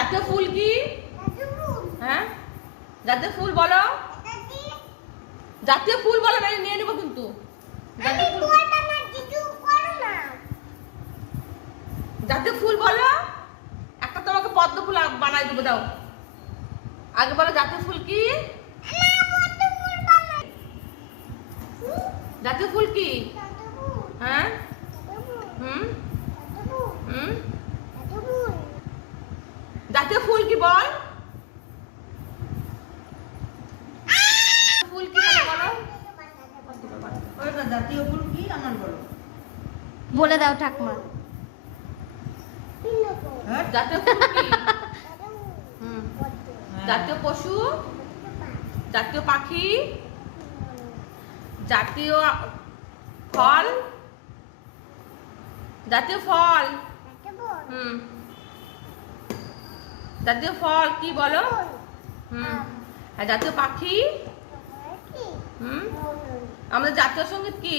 জাতীয় ফুল কি? হ্যাঁ জাতীয় ফুল বলো, জাতীয় ফুল বলো, আমি নিয়ে নেবো কিন্তু। জাতীয় ফুল বলো, একটা তোমাকে পদ্ম ফুল বানাই দেবো, দাও আগে বলো জাতীয় ফুল কি? জাতীয় ফুল কি? হ্যাঁ হুম হুম জাতীয় ফুল কি বল? ফুল কি বলো? জাতীয় ফুল কি আমার বলো? বলে দাও ঠাকুমা। জাতীয় ফুল কি? জাতীয় পশু, জাতীয় পাখি, জাতীয় ফল, জাতীয় ফল। জাতীয় ফল কি বলো? আর জাতীয় পাখি। আমাদের জাতীয় সঙ্গীত কি?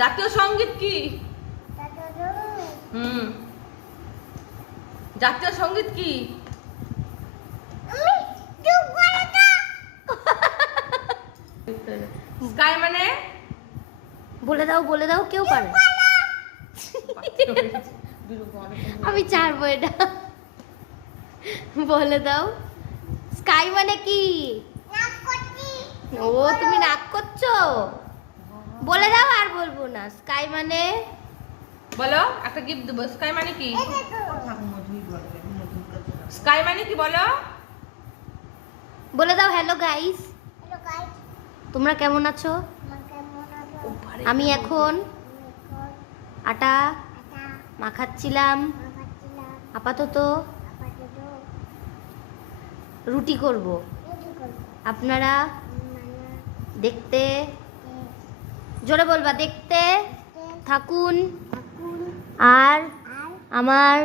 জাতীয় সঙ্গীত কি? জাতীয় সঙ্গীত কি? স্কাই মানে? বলে দাও কেউ পারে। আমি ছাড়বো এটা। বলে দাও স্কাই মানে কি? ও তুমি রাগ করছো? বলে দাও, আর বলবো না। স্কাই মানে বলো, একটা গিফট দেবো। স্কাই মানে কি? স্কাই মানে কি বলো? বলে দাও হ্যালো গাইস, তোমরা কেমন আছো? আমি এখন আটা মাখাচ্ছিলাম, আপাতত রুটি করব। আপনারা দেখতে, জোরে বলবা, দেখতে থাকুন আর আমার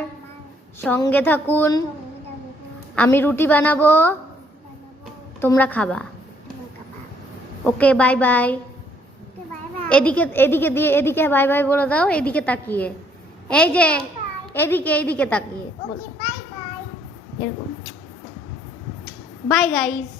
সঙ্গে থাকুন। আমি রুটি বানাবো, তোমরা খাবা। Okay bye bye. এদিকে এদিকে দিয়ে, এদিকে বাই বাই বলে দাও, এদিকে তাকিয়ে। এই যে এদিকে তাকিয়ে বল, এরকম। Bye guys.